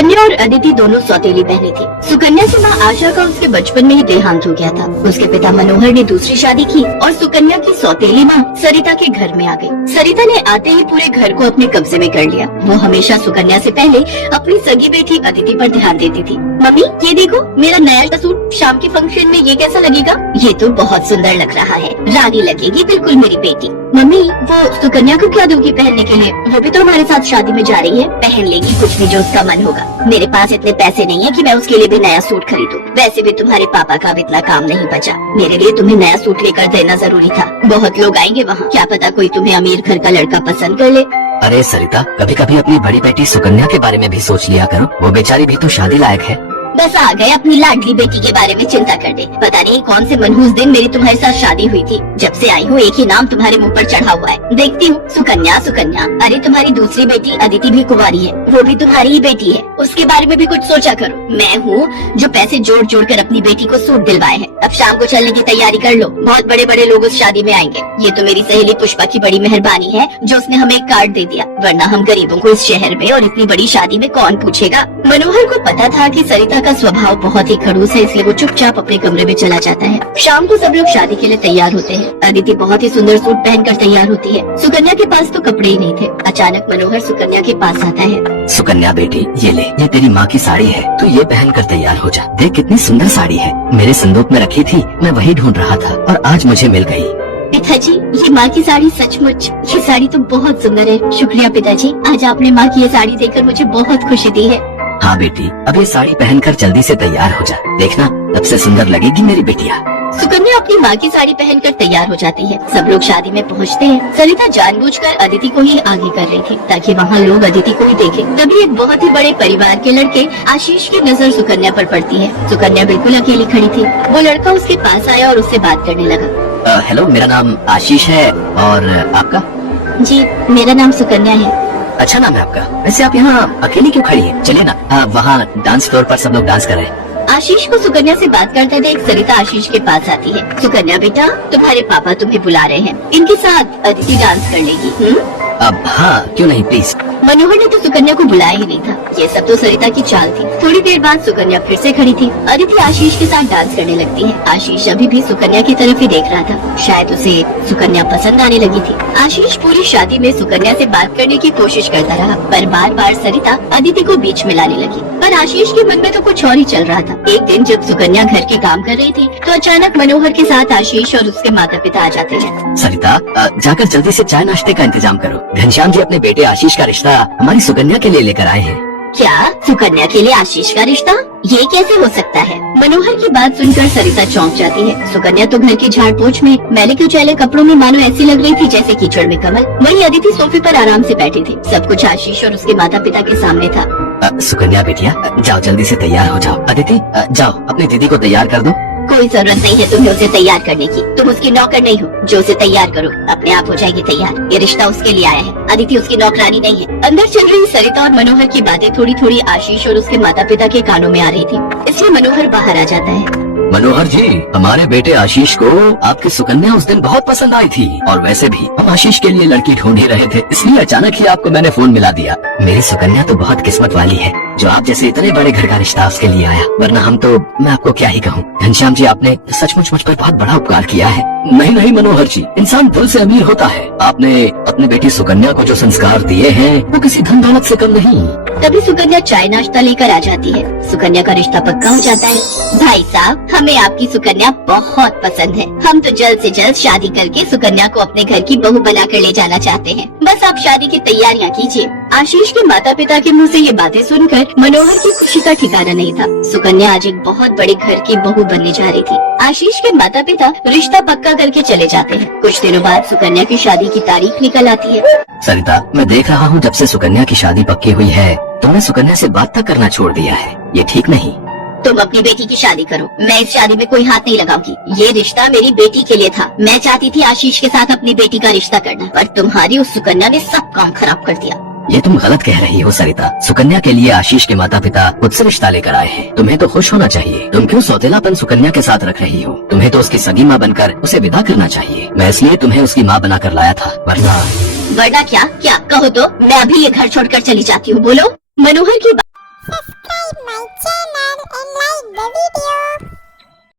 सुकन्या और अदिति दोनों सौतेली बहनें थी। सुकन्या की माँ आशा का उसके बचपन में ही देहांत हो गया था। उसके पिता मनोहर ने दूसरी शादी की और सुकन्या की सौतेली माँ सरिता के घर में आ गई। सरिता ने आते ही पूरे घर को अपने कब्जे में कर लिया। वो हमेशा सुकन्या से पहले अपनी सगी बेटी अदिति पर ध्यान देती थी। मम्मी ये देखो मेरा नया सूट, शाम के फंक्शन में ये कैसा लगेगा? ये तो बहुत सुंदर लग रहा है, रानी लगेगी बिल्कुल मेरी बेटी। मम्मी वो सुकन्या को क्या दोगी पहनने के लिए? वो भी तो हमारे साथ शादी में जा रही है, पहन लेगी कुछ भी जो उसका मन होगा। मेरे पास इतने पैसे नहीं है कि मैं उसके लिए भी नया सूट खरीदूं। वैसे भी तुम्हारे पापा का भी इतना काम नहीं बचा। मेरे लिए तुम्हें नया सूट लेकर देना जरूरी था। बहुत लोग आएंगे वहाँ, क्या पता कोई तुम्हें अमीर घर का लड़का पसंद कर ले। अरे सरिता, कभी कभी अपनी बड़ी बेटी सुकन्या के बारे में भी सोच लिया करो। वो बेचारी भी तो शादी लायक है। बस आ गए अपनी लाडली बेटी के बारे में चिंता करने। पता नहीं कौन से मनहूस दिन मेरी तुम्हारे साथ शादी हुई थी। जब से आई हूँ एक ही नाम तुम्हारे मुंह पर चढ़ा हुआ है। देखती हूँ सुकन्या सुकन्या। अरे तुम्हारी दूसरी बेटी अदिति भी कुंवारी है, वो भी तुम्हारी ही बेटी है। उसके बारे में भी कुछ सोचा करो। मैं हूँ जो पैसे जोड़ जोड़ कर अपनी बेटी को सूट दिलवाए हैं। अब शाम को चलने की तैयारी कर लो, बहुत बड़े बड़े लोग उस शादी में आएंगे। ये तो मेरी सहेली पुष्पा की बड़ी मेहरबानी है जो उसने हमें एक कार्ड दे दिया, वरना हम गरीबों को इस शहर में और इतनी बड़ी शादी में कौन पूछेगा। मनोहर को पता था कि सरिता का स्वभाव बहुत ही खड़ूस है, इसलिए वो चुपचाप अपने कमरे में चला जाता है। शाम को सब लोग शादी के लिए तैयार होते हैं। अदिति बहुत ही सुंदर सूट पहनकर तैयार होती है। सुकन्या के पास तो कपड़े ही नहीं थे। अचानक मनोहर सुकन्या के पास आता है। सुकन्या बेटी ये ले, ये तेरी माँ की साड़ी है, तू ये पहन कर तैयार हो जा। देख कितनी सुंदर साड़ी है, मेरे संदूक में रखी थी, मैं वही ढूंढ रहा था और आज मुझे मिल गई। पिताजी ये माँ की साड़ी सचमुच, ये साड़ी तो बहुत सुंदर है। शुक्रिया पिताजी, आज आपने माँ की ये साड़ी देखकर मुझे बहुत खुशी दी है। हाँ बेटी, अब ये साड़ी पहनकर जल्दी से तैयार हो जा, देखना तब से सुंदर लगेगी मेरी बिटिया। सुकन्या अपनी माँ की साड़ी पहनकर तैयार हो जाती है। सब लोग शादी में पहुँचते हैं। सरिता जानबूझकर अदिति को ही आगे कर रही थी ताकि वहाँ लोग अदिति को ही देखें। तभी एक बहुत ही बड़े परिवार के लड़के आशीष की नजर सुकन्या पर पड़ती है। सुकन्या बिल्कुल अकेली खड़ी थी। वो लड़का उसके पास आया और उससे बात करने लगा। हेलो, मेरा नाम आशीष है और आपका? जी मेरा नाम सुकन्या है। अच्छा नाम है आपका। वैसे आप यहाँ अकेली क्यों खड़ी है? चलिए ना, वहाँ डांस फ्लोर पर सब लोग डांस कर रहे हैं। आशीष को सुकन्या से बात करते देख सरिता आशीष के पास आती है। सुकन्या बेटा, तुम्हारे पापा तुम्हें बुला रहे हैं, इनके साथ अदिति डांस कर लेगी। अब हाँ, क्यों नहीं, प्लीज। मनोहर ने तो सुकन्या को बुलाया ही नहीं था। ये सब तो सरिता की चाल थी। थोड़ी देर बाद सुकन्या फिर से खड़ी थी। अदिति आशीष के साथ डांस करने लगती है। आशीष अभी भी सुकन्या की तरफ ही देख रहा था। शायद उसे सुकन्या पसंद आने लगी थी। आशीष पूरी शादी में सुकन्या से बात करने की कोशिश करता रहा, पर बार बार सरिता अदिति को बीच में लाने लगी। पर आशीष के मन में तो कुछ और ही चल रहा था। एक दिन जब सुकन्या घर के काम कर रही थी तो अचानक मनोहर के साथ आशीष और उसके माता पिता आ जाते हैं। सरिता, जाकर जल्दी से चाय नाश्ते का इंतजाम करो। घनश्याम जी अपने बेटे आशीष का रिश्ता हमारी सुकन्या के लिए लेकर आए हैं। क्या? सुकन्या के लिए आशीष का रिश्ता? ये कैसे हो सकता है? मनोहर की बात सुनकर सरिता चौंक जाती है। सुकन्या तो घर के झाड़ पोंछ में मैले कुचैले कपड़ों में मानो ऐसी लग रही थी जैसे कीचड़ में कमल। वहीं अदिति सोफे पर आराम से बैठी थी। सब कुछ आशीष और उसके माता पिता के सामने था। सुकन्या बेटिया, जाओ जल्दी से तैयार हो जाओ। अदिति जाओ अपनी दीदी को तैयार कर दो। कोई जरूरत नहीं है तुम्हें उसे तैयार करने की। तुम उसकी नौकर नहीं हो जो उसे तैयार करो, अपने आप हो जाएगी तैयार। ये रिश्ता उसके लिए आया है, अदिति उसकी नौकरानी नहीं है। अंदर चल रही सरिता और मनोहर की बातें थोड़ी थोड़ी आशीष और उसके माता पिता के कानों में आ रही थी, इसलिए मनोहर बाहर आ जाता है। मनोहर जी, हमारे बेटे आशीष को आपकी सुकन्या उस दिन बहुत पसंद आई थी और वैसे भी हम आशीष के लिए लड़की ढूंढ ही रहे थे, इसलिए अचानक ही आपको मैंने फोन मिला दिया। मेरी सुकन्या तो बहुत किस्मत वाली है जो आप जैसे इतने बड़े घर का रिश्ता उसके लिए आया, वरना हम तो, मैं आपको क्या ही कहूँ। घनश्याम जी आपने सचमुच मुझ पर बहुत बड़ा उपकार किया है। नहीं नहीं मनोहर जी, इंसान दिल से अमीर होता है। आपने अपनी बेटी सुकन्या को जो संस्कार दिए हैं वो किसी धन दौलत से कम नहीं। तभी सुकन्या चाय नाश्ता लेकर आ जाती है। सुकन्या का रिश्ता पक्का हो जाता है। भाई साहब, हमें आपकी सुकन्या बहुत पसंद है। हम तो जल्द से जल्द शादी करके सुकन्या को अपने घर की बहू बनाकर ले जाना चाहते हैं। बस आप शादी की तैयारियां कीजिए। आशीष के माता पिता के मुंह से ये बातें सुनकर मनोहर की खुशी का ठिकाना नहीं था। सुकन्या आज एक बहुत बड़े घर की बहू बनने जा रही थी। आशीष के माता पिता रिश्ता पक्का करके चले जाते हैं। कुछ दिनों बाद सुकन्या की शादी की तारीख निकल आती है। सरिता, मैं देख रहा हूँ जब से सुकन्या की शादी पक्की हुई है तुमने सुकन्या से बात तक करना छोड़ दिया है। ये ठीक नहीं। तुम अपनी बेटी की शादी करो, मैं इस शादी में कोई हाथ नहीं लगाऊंगी। ये रिश्ता मेरी बेटी के लिए था। मैं चाहती थी आशीष के साथ अपनी बेटी का रिश्ता करना, पर तुम्हारी उस सुकन्या ने सब काम खराब कर दिया। ये तुम गलत कह रही हो सरिता। सुकन्या के लिए आशीष के माता पिता खुद से रिश्ता लेकर आए हैं। तुम्हें तो खुश होना चाहिए। तुम क्यों सौतेलापन सुकन्या के साथ रख रही हो? तुम्हें तो उसकी सगी माँ बनकर उसे विदा करना चाहिए। मैं इसलिए तुम्हें उसकी माँ बनाकर लाया था, वरना क्या? क्या कहो तो मैं अभी ये घर छोड़कर चली जाती हूँ। बोलो। मनोहर की